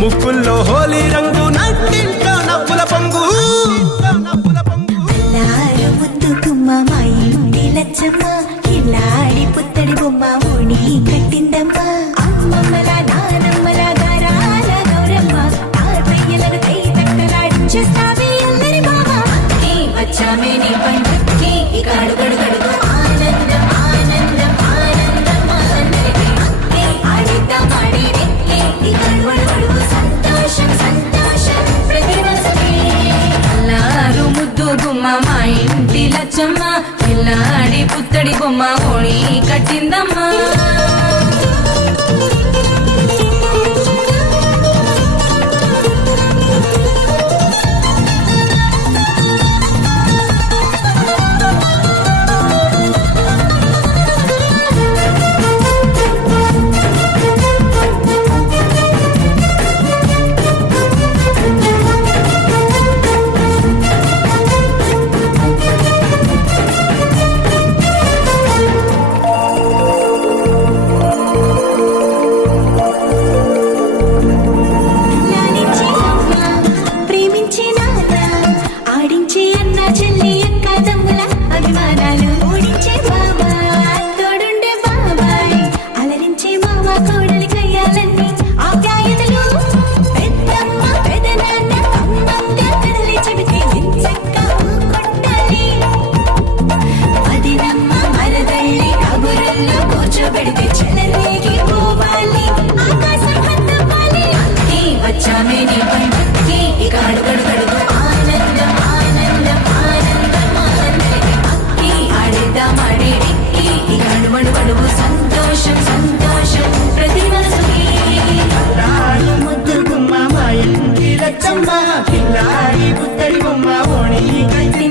ముక్కుల్లో హోలీ రంగు నట్టింట్లో నవ్వుల పొంగు ముద్దు గుమ్మ మా ఇంటి లచ్చమ్మ కిల్లాడి పుత్తడి బొమ్మ ఓణి కట్టిందమ్మ అమ్మమ్మల నానమ్మల గారాల గౌరమ్మ తాతయ్యలను కై తక్కలాడించేస్తావే అందరి మామ వచ్చామే నీ పండుగకి ఇక అడుగడుగడుగు ఆనందం ఆనందం ఆనందం అందరికీ ఆడిద్దాం ఆడిడే ఇక అడుగడుగడుగు సంతోషం సంతోషం ప్రతి మనసుకి అల్లారు ముద్దు గుమ్మ మా ఇంటి లచ్చమ్మ పిల్లాడి పుత్తడి బొమ్మ ఓణి కట్టిందమ్మా వచ్చామే నీ పండుగకి ఇక అడుగడుగడుగు ఆనందం ఆనందం ఆనందం అందరికీ ఆడిద్దాం ఆడేడి ఇక అడుగడుగడుగు సంతోషం సంతోషం ప్రతి మనసుకి ముద్దు గుమ్మ మా ఇంటి లచ్చమ్మ పిల్లాడి పుత్తడి బొమ్మ ఓణి కట్టి